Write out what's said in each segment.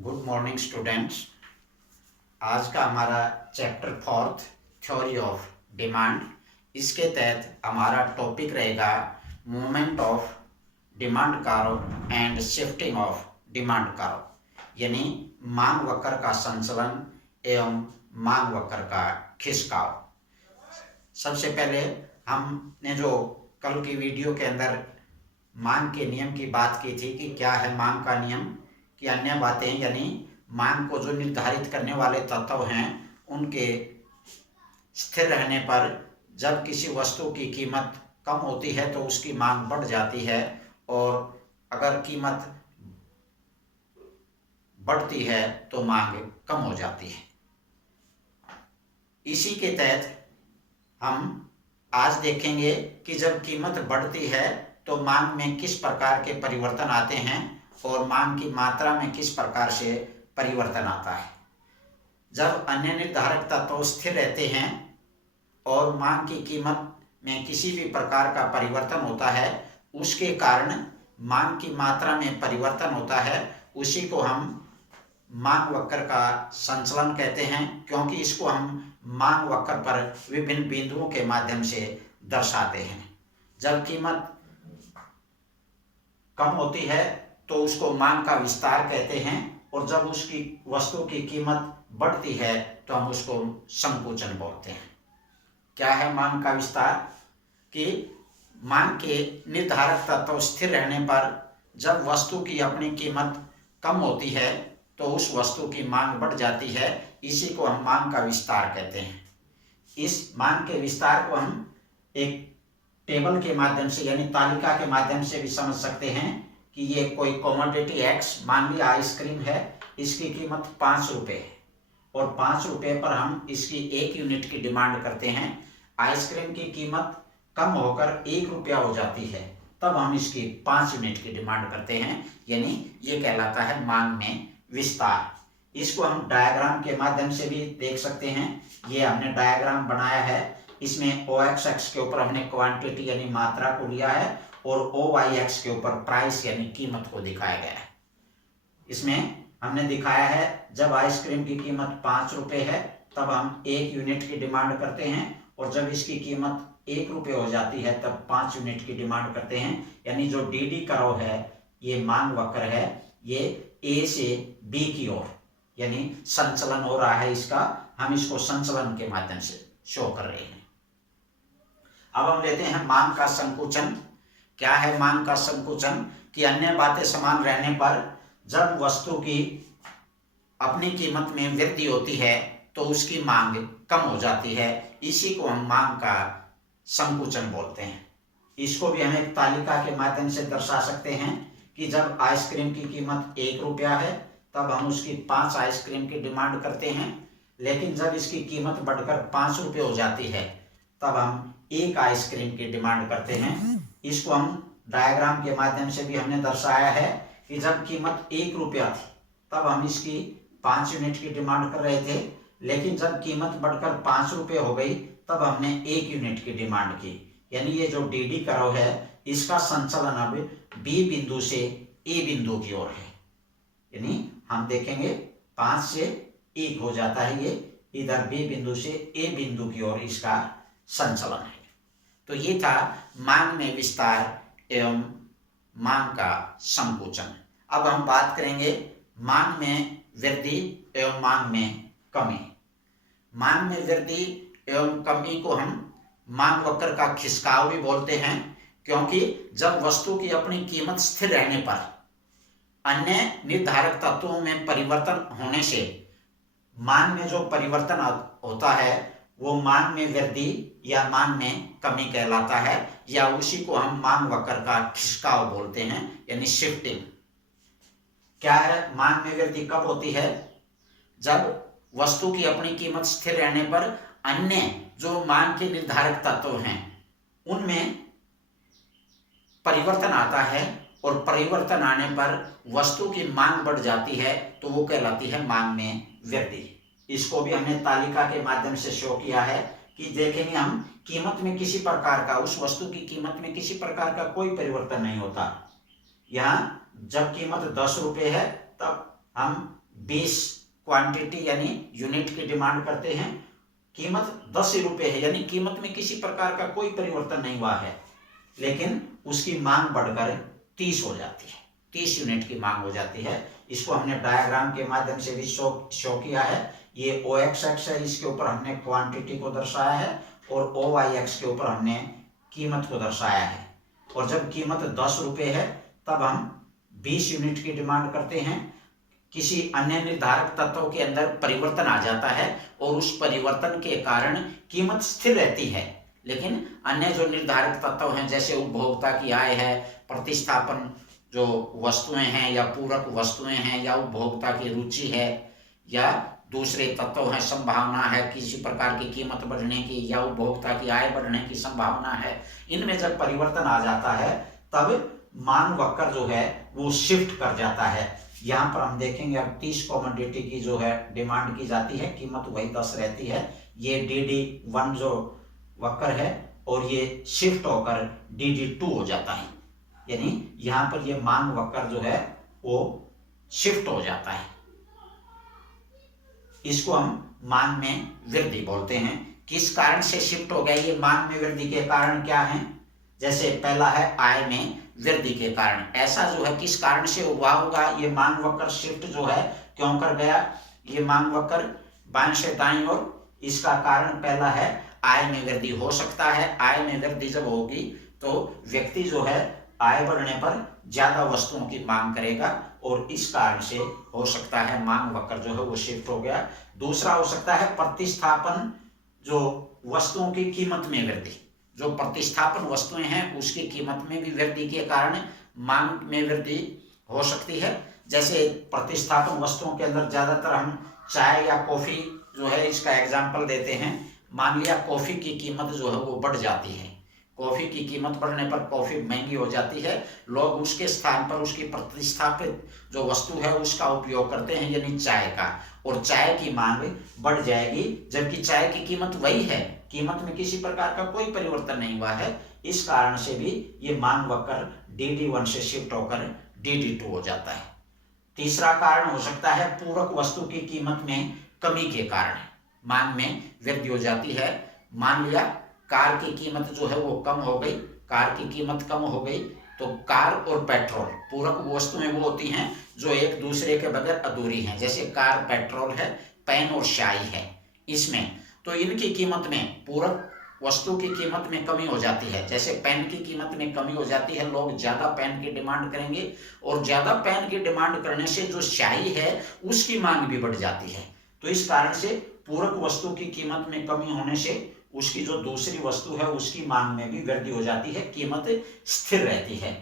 Good morning students. आज का हमारा चैप्टर 4 थ्योरी ऑफ डिमांड। इसके तहत हमारा टॉपिक रहेगा movement of demand curve and shifting of demand curve, यानी मांग वक्र का संचलन एवं मांग वक्र का खिसकाव। सबसे पहले हमने जो कल की वीडियो के अंदर मांग के नियम की बात की थी कि क्या है मांग का नियम, कि अन्य बातें यानी मांग को जो निर्धारित करने वाले तत्व हैं उनके स्थिर रहने पर जब किसी वस्तु की कीमत कम होती है तो उसकी मांग बढ़ जाती है, और अगर कीमत बढ़ती है तो मांग कम हो जाती है। इसी के तहत हम आज देखेंगे कि जब कीमत बढ़ती है तो मांग में किस प्रकार के परिवर्तन आते हैं और मांग की मात्रा में किस प्रकार से परिवर्तन आता है। जब अन्य निर्धारक तत्व स्थिर रहते हैं और मांग की कीमत में किसी भी प्रकार का परिवर्तन होता है, उसके कारण मांग की मात्रा में परिवर्तन होता है, उसी को हम मांग वक्र का संचलन कहते हैं, क्योंकि इसको हम मांग वक्र पर विभिन्न बिंदुओं के माध्यम से दर्शाते हैं। जब कीमत कम होती है तो उसको मांग का विस्तार कहते हैं, और जब उसकी वस्तु की कीमत बढ़ती है तो हम उसको संकुचन बोलते हैं। क्या है मांग का विस्तार? कि मांग के निर्धारक तत्व स्थिर रहने पर जब वस्तु की अपनी कीमत कम होती है तो उस वस्तु की मांग बढ़ जाती है, इसी को हम मांग का विस्तार कहते हैं। इस मांग के विस्तार को हम एक टेबल के माध्यम से यानी तालिका के माध्यम से भी समझ सकते हैं कि ये कोई कमोडिटी एक्स, मान लिया आइसक्रीम है, इसकी कीमत 5 रुपये है और 5 रुपये पर हम इसकी 1 यूनिट की डिमांड करते हैं। आइसक्रीम की कीमत कम होकर 1 रुपया हो जाती है, तब हम इसकी 5 यूनिट की डिमांड करते हैं, यानी ये कहलाता है मांग में विस्तार। इसको हम डायग्राम के माध्यम से भी देख सकते हैं। ये हमने डायग्राम बनाया है, इसमें OX के ऊपर हमने क्वांटिटी यानी मात्रा को लिया है और OYX के ऊपर प्राइस यानी कीमत को दिखाया गया है। इसमें हमने दिखाया है जब आइसक्रीम की कीमत 5 रुपये है तब हम 1 यूनिट की डिमांड करते हैं, और जब इसकी कीमत 1 रुपये हो जाती है तब 5 यूनिट की डिमांड करते हैं। यानी जो DD कर्व है ये मांग वक्र है, ये A से B की ओर यानी संचलन हो रहा है इसका, हम इसको संचलन के माध्यम से शो कर रहे हैं। अब हम लेते हैं मांग का संकुचन। क्या है मांग का संकुचन? कि अन्य बातें समान रहने पर जब वस्तु की अपनी कीमत में वृद्धि होती है तो उसकी मांग कम हो जाती है, इसी को हम मांग का संकुचन बोलते हैं। इसको भी हम एक तालिका के माध्यम से दर्शा सकते हैं कि जब आइसक्रीम की कीमत 1 रुपया है तब हम उसकी 5 आइसक्रीम की डिमांड करते हैं, लेकिन जब इसकी कीमत बढ़कर 5 रुपये हो जाती है तब हम 1 आइसक्रीम की डिमांड करते हैं। इसको हम डायग्राम के माध्यम से भी हमने दर्शाया है कि जब कीमत 1 रुपया थी तब हम इसकी 5 यूनिट की डिमांड कर रहे थे, लेकिन जब कीमत बढ़कर 5 रुपये हो गई तब हमने 1 यूनिट की डिमांड की। यानी ये जो DD कर्व है इसका संचलन अब B बिंदु से A बिंदु की ओर है, यानी हम देखेंगे 5 से 1 हो जाता है, ये इधर B बिंदु से A बिंदु की ओर इसका संचलन है। तो ये था मांग में विस्तार एवं मांग का संकुचन। अब हम बात करेंगे मांग में वृद्धि एवं मांग में कमी। मांग में वृद्धि एवं कमी को हम मांग वक्र का खिसकाव भी बोलते हैं, क्योंकि जब वस्तु की अपनी कीमत स्थिर रहने पर अन्य निर्धारक तत्वों में परिवर्तन होने से मांग में जो परिवर्तन होता है वो मांग में वृद्धि या मांग में कमी कहलाता है, या उसी को हम मांग वक्र का खिसकाव बोलते हैं, यानी शिफ्टिंग। क्या है मांग में वृद्धि कब होती है? जब वस्तु की अपनी कीमत स्थिर रहने पर अन्य जो मांग के निर्धारक तत्व हैं उनमें परिवर्तन आता है, और परिवर्तन आने पर वस्तु की मांग बढ़ जाती है तो वो कहलाती है मांग में वृद्धि। इसको भी हमने तालिका के माध्यम से शो किया है कि देखेंगे हम कीमत में किसी प्रकार का, उस वस्तु की कीमत में किसी प्रकार का कोई परिवर्तन नहीं होता। यहाँ जब कीमत 10 रुपये है तब हम 20 क्वांटिटी यानी यूनिट की डिमांड करते हैं, कीमत 10 रुपये है, यानी कीमत में किसी प्रकार का कोई परिवर्तन नहीं हुआ है, लेकिन उसकी मांग बढ़कर 30 हो जाती है, 30 यूनिट की मांग हो जाती है। इसको हमने डायग्राम के माध्यम से भी शो किया है। ये OXX है, इसके ऊपर हमने क्वांटिटी को दर्शाया है, और OYX के ऊपर हमने कीमत को दर्शाया है। और जब कीमत 10 रुपये है तब हम 20 यूनिट की डिमांड करते हैं। किसी अन्य निर्धारक तत्व के अंदर परिवर्तन आ जाता है और उस परिवर्तन के कारण कीमत स्थिर रहती है, लेकिन अन्य जो निर्धारक तत्व हैं जैसे उपभोक्ता की आय है, प्रतिस्थापन जो वस्तुएं हैं या पूरक वस्तुएं हैं, या उपभोक्ता की रुचि है, या दूसरे तत्व हैं, संभावना है किसी प्रकार की कीमत बढ़ने की या उपभोक्ता की आय बढ़ने की संभावना है, इनमें जब परिवर्तन आ जाता है तब मांग वक्र जो है वो शिफ्ट कर जाता है। यहाँ पर हम देखेंगे अब 30 कमोडिटी की जो है डिमांड की जाती है, कीमत वही 10 रहती है। ये DD1 जो वक्र है और ये शिफ्ट होकर DD2 हो जाता है, यानी यहाँ पर ये मांग वक्र जो है वो शिफ्ट हो जाता है। इसको हम मांग में वृद्धि बोलते हैं। किस कारण से शिफ्ट हो गया? ये मांग में वृद्धि के कारण क्या है? जैसे पहला है आय में वृद्धि के कारण। ऐसा जो है किस कारण से हुआ होगा? ये मांग वक्र शिफ्ट जो है क्यों कर गया? ये मांग वक्र बाएं से दाईं ओर, इसका कारण पहला है आय में वृद्धि हो सकता है। आय में वृद्धि जब होगी तो व्यक्ति जो है आय बढ़ने पर ज्यादा वस्तुओं की मांग करेगा, और इस कारण से हो सकता है मांग वक्र जो है वो शिफ्ट हो गया। दूसरा हो सकता है प्रतिस्थापन, जो वस्तुओं की कीमत में वृद्धि, जो प्रतिस्थापन वस्तुएं हैं उसकी कीमत में भी वृद्धि के कारण मांग में वृद्धि हो सकती है। जैसे प्रतिस्थापन वस्तुओं के अंदर ज्यादातर हम चाय या कॉफी जो है इसका एग्जाम्पल देते हैं। मान लिया कॉफी की कीमत जो है वो बढ़ जाती है, कॉफी की कीमत बढ़ने पर कॉफी महंगी हो जाती है, लोग उसके स्थान पर उसकी प्रतिस्थापित जो वस्तु है उसका उपयोग करते हैं, यानी चाय का, और चाय की मांग बढ़ जाएगी, जबकि चाय की कीमत वही है, कीमत में किसी प्रकार का कोई परिवर्तन नहीं हुआ है। इस कारण से भी ये मांग वक्र DD1 से शिफ्ट होकर DD2 हो जाता है। तीसरा कारण हो सकता है पूरक वस्तु की कीमत में कमी के कारण मांग में वृद्धि हो जाती है। मान लिया कार की कीमत जो है वो कम हो गई, कार की कीमत कम हो गई तो कार और पेट्रोल पूरक वस्तुएं वो होती हैं जो एक दूसरे के बगैर अधूरी हैं। जैसे कार पेट्रोल है, पेन और स्याही है, इसमें तो इनकी कीमत में, पूरक वस्तु की कीमत में कमी हो जाती है। जैसे पेन की कीमत में कमी हो जाती है, लोग ज्यादा पेन की डिमांड करेंगे, और ज्यादा पेन की डिमांड करने से जो स्याही है उसकी मांग भी बढ़ जाती है। तो इस कारण से पूरक वस्तु की कीमत में कमी होने से उसकी जो दूसरी वस्तु है उसकी मांग में भी वृद्धि हो जाती है, कीमत स्थिर रहती है।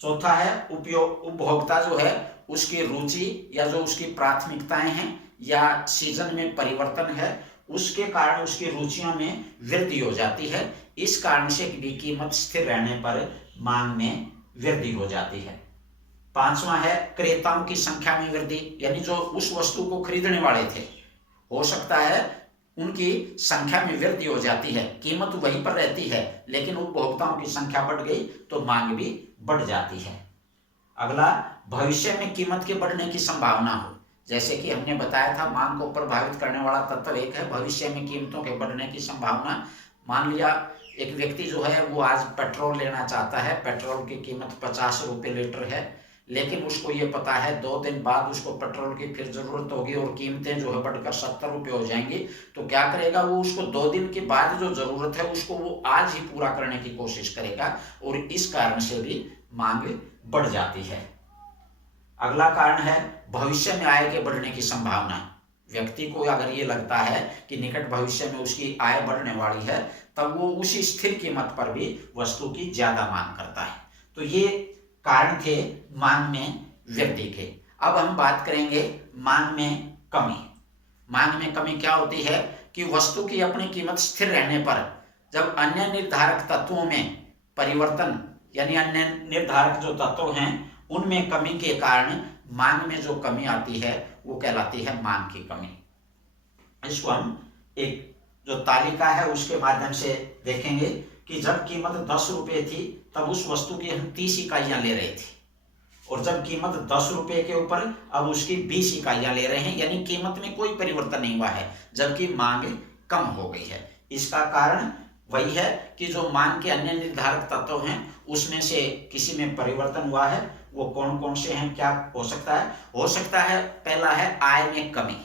चौथा है उपभोक्ता जो है उसकी रुचि या जो उसकी प्राथमिकताएं हैं या सीजन में परिवर्तन है उसके कारण उसकी रुचियों में वृद्धि हो जाती है। इस कारण से भी कीमत स्थिर रहने पर मांग में वृद्धि हो जाती है। पांचवा है क्रेताओं की संख्या में वृद्धि, यानी जो उस वस्तु को खरीदने वाले थे हो सकता है उनकी संख्या में वृद्धि हो जाती है, कीमत वहीं पर रहती है लेकिन उपभोक्ताओं की संख्या बढ़ गई तो मांग भी बढ़ जाती है। अगला, भविष्य में कीमत के बढ़ने की संभावना हो। जैसे कि हमने बताया था मांग को प्रभावित करने वाला तत्व एक है भविष्य में कीमतों के बढ़ने की संभावना। मान लिया एक व्यक्ति जो है वो आज पेट्रोल लेना चाहता है, पेट्रोल की कीमत 50 रुपये लीटर है, लेकिन उसको ये पता है 2 दिन बाद उसको पेट्रोल की फिर जरूरत होगी और कीमतें जो है बढ़कर 70 रुपये हो जाएंगी। तो क्या करेगा वो, उसको 2 दिन के बाद जो जरूरत है उसको वो आज ही पूरा करने की कोशिश करेगा, और इस कारण से भी मांग बढ़ जाती है। अगला कारण है भविष्य में आय के बढ़ने की संभावना। व्यक्ति को अगर ये लगता है कि निकट भविष्य में उसकी आय बढ़ने वाली है तब वो उसी स्थिर कीमत पर भी वस्तु की ज्यादा मांग करता है। तो ये कारण थे मांग में वृद्धि के। अब हम बात करेंगे मांग में कमी। मांग में कमी क्या होती है कि वस्तु की अपनी कीमत स्थिर रहने पर जब अन्य निर्धारक तत्वों में परिवर्तन, यानी अन्य निर्धारक जो तत्व हैं उनमें कमी के कारण मांग में जो कमी आती है वो कहलाती है मांग की कमी। इसको हम एक जो तालिका है उसके माध्यम से देखेंगे कि जब कीमत 10 रुपये थी तब उस वस्तु की हम 30 इकाइयां ले रहे थे, और जब कीमत 10 रुपए के ऊपर अब उसकी 20 इकाइयां ले रहे हैं, यानी कीमत में कोई परिवर्तन नहीं हुआ है, जबकि मांग कम हो गई है। इसका कारण वही है कि जो मांग के अन्य निर्धारक तत्व हैं उसमें से किसी में परिवर्तन हुआ है। वो कौन कौन से हैं, क्या हो सकता है? हो सकता है पहला है आय में कमी।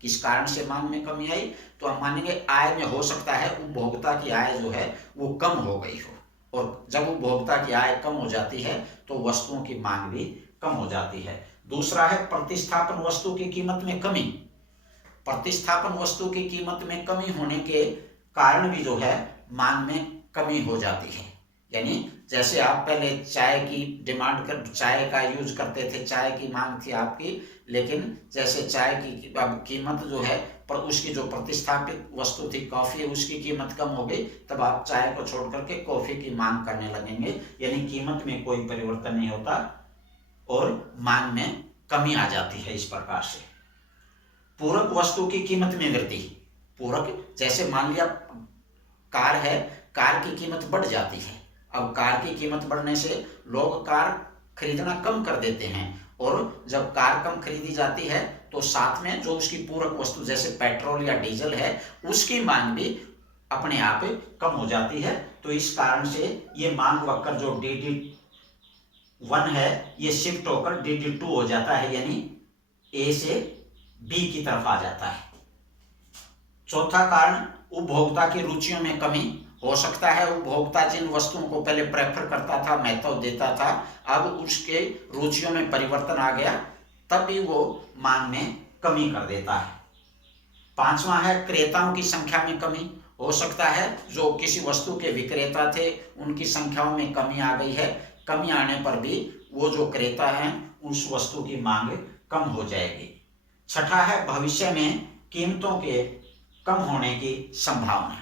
किस कारण से मांग में कमी आई? तो हम मानेंगे आय में हो सकता है उपभोक्ता की आय जो है वो कम हो गई हो, और जब उपभोक्ता की आय कम हो जाती है तो वस्तुओं की मांग भी कम हो जाती है। दूसरा है प्रतिस्थापन वस्तु की कीमत में कमी। प्रतिस्थापन वस्तु की कीमत में कमी होने के कारण भी जो है मांग में कमी हो जाती है। यानी जैसे आप पहले चाय की डिमांड कर, चाय का यूज करते थे, चाय की मांग थी आपकी, लेकिन जैसे चाय की अब कीमत जो है पर उसकी जो प्रतिस्थापित वस्तु थी कॉफी, उसकी कीमत कम हो गई, तब आप चाय को छोड़ करके कॉफी की मांग करने लगेंगे। यानी कीमत में कोई परिवर्तन नहीं होता और मांग में कमी आ जाती है। इस प्रकार से पूरक वस्तु की कीमत में वृद्धि। पूरक, जैसे मान लिया कार है, कार की कीमत बढ़ जाती है। अब कार की कीमत बढ़ने से लोग कार खरीदना कम कर देते हैं, और जब कार कम खरीदी जाती है तो साथ में जो उसकी पूरक वस्तु जैसे पेट्रोल या डीजल है उसकी मांग भी अपने आप कम हो जाती है। तो इस कारण से ये मांग वक्र जो DD1 है ये शिफ्ट होकर DD2 हो जाता है, यानी ए से बी की तरफ आ जाता है। चौथा कारण उपभोक्ता की रुचियों में कमी। हो सकता है उपभोक्ता जिन वस्तुओं को पहले प्रेफर करता था, महत्व देता था, अब उसके रुचियों में परिवर्तन आ गया, तब भी वो मांग में कमी कर देता है। पांचवा है क्रेताओं की संख्या में कमी। हो सकता है जो किसी वस्तु के विक्रेता थे उनकी संख्याओं में कमी आ गई है, कमी आने पर भी वो जो क्रेता हैं उस वस्तु की मांग कम हो जाएगी। छठा है भविष्य में कीमतों के कम होने की संभावना।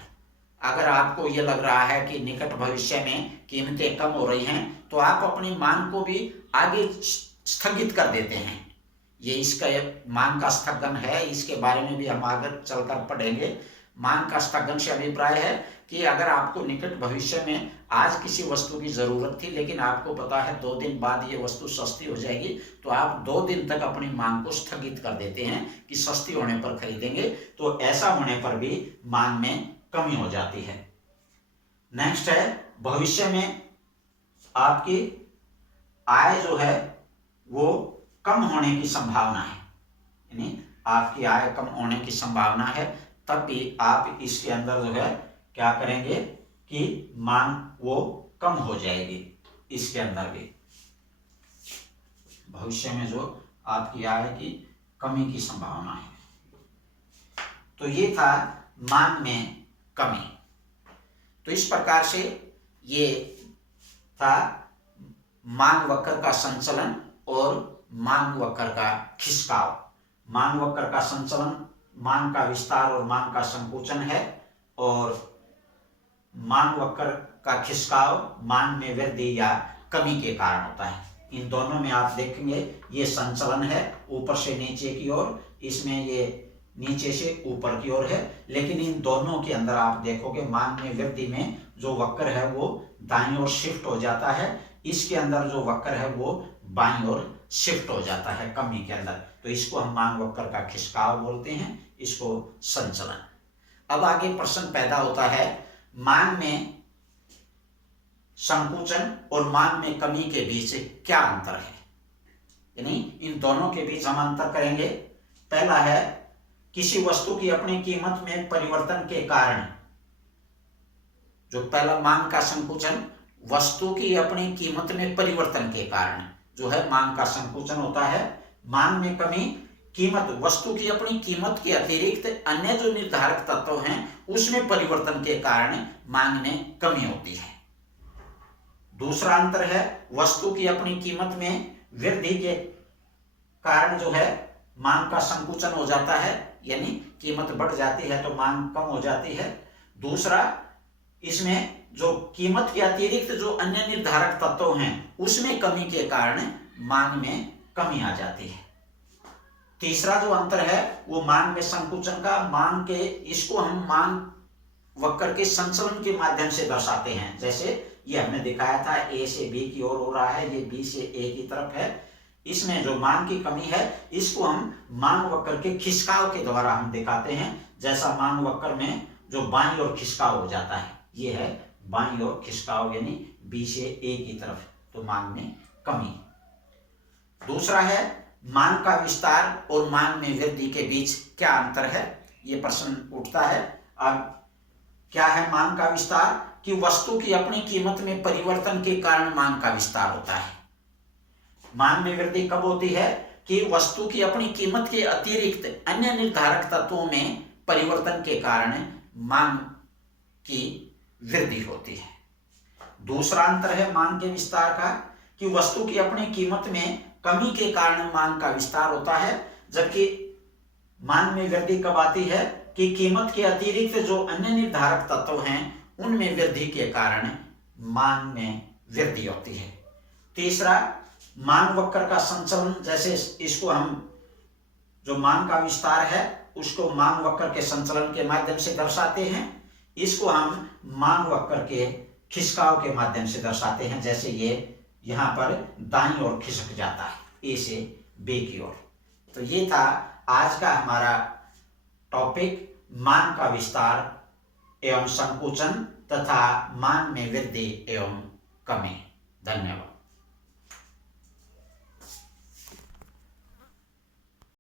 अगर आपको ये लग रहा है कि निकट भविष्य में कीमतें कम हो रही हैं तो आप अपनी मांग को भी आगे स्थगित कर देते हैं। ये इसका मांग का स्थगन है, इसके बारे में भी हम आगे चलकर पढ़ेंगे। मांग का स्थगन से अभिप्राय है कि अगर आपको निकट भविष्य में आज किसी वस्तु की जरूरत थी लेकिन आपको पता है 2 दिन बाद ये वस्तु सस्ती हो जाएगी, तो आप 2 दिन तक अपनी मांग को स्थगित कर देते हैं कि सस्ती होने पर खरीदेंगे। तो ऐसा होने पर भी मांग में कमी हो जाती है। नेक्स्ट है भविष्य में आपकी आय जो है वो कम होने की संभावना है, यानी आपकी आय कम होने की संभावना है, तब भी आप इसके अंदर जो है क्या करेंगे कि मांग वो कम हो जाएगी। इसके अंदर भी भविष्य में जो आपकी आय की कमी की संभावना है। तो ये था मांग में कमी। तो इस प्रकार से ये था मांग वक्र का संचलन और मांग वक्र का खिसकाव। मांग वक्र का संचलन मांग का विस्तार और मांग का संकुचन है, और मांग वक्र का खिसकाव मांग में वृद्धि या कमी के कारण होता है। इन दोनों में आप देखेंगे ये संचलन है ऊपर से नीचे की ओर, इसमें ये नीचे से ऊपर की ओर है, लेकिन इन दोनों के अंदर आप देखोगे मांग में वृद्धि में जो वक्र है वो दाईं ओर शिफ्ट हो जाता है, इसके अंदर जो वक्र है वो बाईं ओर शिफ्ट हो जाता है कमी के अंदर। तो इसको हम मांग वक्र का खिसकाव बोलते हैं, इसको संचलन। अब आगे प्रश्न पैदा होता है मांग में संकुचन और मांग में कमी के बीच क्या अंतर है, यानी इन दोनों के बीच हम अंतर करेंगे। पहला है किसी वस्तु की अपनी कीमत में परिवर्तन के कारण, जो पहला मांग का संकुचन वस्तु की अपनी कीमत में परिवर्तन के कारण जो है मांग का संकुचन होता है। मांग में कमी कीमत, वस्तु की अपनी कीमत के अतिरिक्त अन्य जो निर्धारक तत्व हैं उसमें परिवर्तन के कारण मांग में कमी होती है। दूसरा अंतर है वस्तु की अपनी कीमत में वृद्धि के कारण जो है मांग का संकुचन हो जाता है, यानी कीमत बढ़ जाती है तो मांग कम हो जाती है। दूसरा, इसमें जो कीमत के अतिरिक्त जो अन्य निर्धारक तत्व हैं उसमें कमी के कारण मांग में कमी आ जाती है। तीसरा जो अंतर है वो मांग में संकुचन का, मांग के, इसको हम मांग वक्र के संचलन के माध्यम से दर्शाते हैं। जैसे ये हमने दिखाया था ए से बी की ओर हो रहा है, ये बी से ए की तरफ है, इसमें जो मान की कमी है इसको हम मांग वक्र के खिसकाव के द्वारा हम दिखाते हैं। जैसा मांग वक्र में जो बाईं ओर खिसकाव हो जाता है, ये है बाईं ओर खिसकाव, यानी बी से ए की तरफ, तो मांग में कमी। दूसरा है मांग का विस्तार और मांग में वृद्धि के बीच क्या अंतर है, ये प्रश्न उठता है। अब क्या है मांग का विस्तार? कि वस्तु की अपनी कीमत में परिवर्तन के कारण मांग का विस्तार होता है। मांग में वृद्धि कब होती है? कि वस्तु की अपनी कीमत के अतिरिक्त अन्य निर्धारक तत्वों में परिवर्तन के कारण मांग की वृद्धि होती है। दूसरा अंतर है मांग के विस्तार का कि वस्तु की अपनी कीमत में कमी के कारण मांग का विस्तार होता है, जबकि मांग में वृद्धि कब आती है? कि कीमत के अतिरिक्त जो अन्य निर्धारक तत्व हैं उनमें वृद्धि के कारण मांग में वृद्धि होती है। तीसरा, मांग वक्र का संचलन, जैसे इसको हम जो मांग का विस्तार है उसको मांग वक्र के संचलन के माध्यम से दर्शाते हैं, इसको हम मांग वक्र के खिसकाव के माध्यम से दर्शाते हैं। जैसे ये यहाँ पर दाईं ओर खिसक जाता है ए से बी की ओर। तो ये था आज का हमारा टॉपिक, मांग का विस्तार एवं संकुचन तथा मांग में वृद्धि एवं कमी। धन्यवाद।